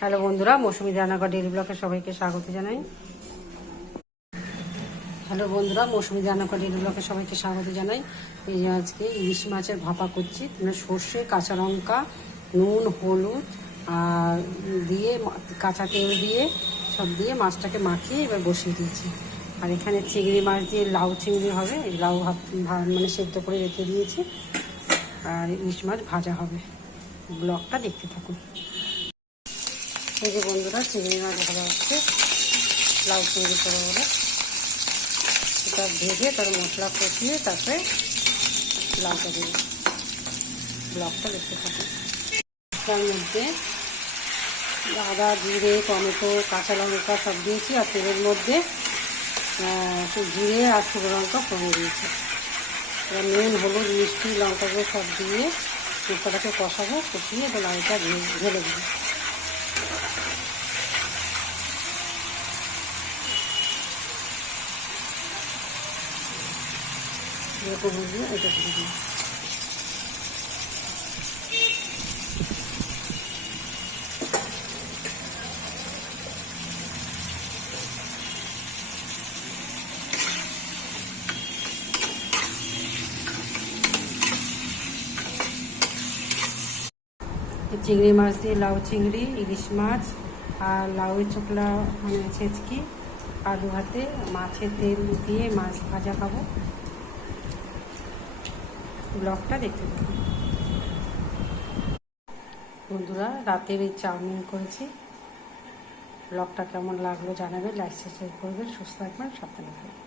Hello বন্ধুরা, মৌসুমি রান্নাঘর daily ব্লগে সবাইকে স্বাগত জানাই। হ্যালো বন্ধুরা, মৌসুমি রান্নাঘর ডেইলি ব্লগে সবাইকে স্বাগত জানাই। এই যে আজকে ইলিশ মাছের ভাপা করছি। তোমরা সর্ষে, কাঁচা লঙ্কা, নুন, হলুদ আর দিয়ে কাঁচা তেল দিয়ে সব দিয়ে মাছটাকে মাখিয়ে এবার বসিয়ে দিয়েছি। আর এখানে চিংড়ি মাছ দিয়ে লাউ চিংড়ি হবে, এই লাউ মানে সেদ্ধ করে রেখে দিয়েছি। আর ইলিশ মাছ ভাজা হবে। ব্লগটা দেখতে থাকুন। এই যে বন্ধুরা, চিংড়ি মাছ ভাজা হচ্ছে, লাউ চিংড়ি করে বলে এটা ভেজে তার মশলা কষিয়ে তারপরে লাউটা দেবে। ব্লগটা দেখতে থাকুন। তার মধ্যে আদা, জিরে, টমেটো, কাঁচা লঙ্কা সব দিয়েছি। আর তেলের মধ্যে জিরে আর শুকনো লঙ্কা ফোড়ন দিয়েছি। এবার নুন, হলুদ, মিষ্টি, লঙ্কাগুলো সব দিয়ে মশলাটাকে কষাবো, কষিয়ে তো লাউটা ঢেলে দেবো। এটা বুঝবো, এটা বুঝবো। চিংড়ি মাছ দিয়ে লাউ চিংড়ি, ইলিশ মাছ আর লাউয়ের চোখলা মানে ছেঁচকি, আলু ভাতে, মাছের তেল দিয়ে মাছ ভাজা খাবো। ব্লগটা দেখতে থাকুন বন্ধুরা। রাতের এই চাউমিন করেছি। ব্লগটা কেমন লাগলো জানাবেন, লাইক সাবস্ক্রাইব করবেন। সুস্থ থাকবেন, সাবধানে থাকবেন।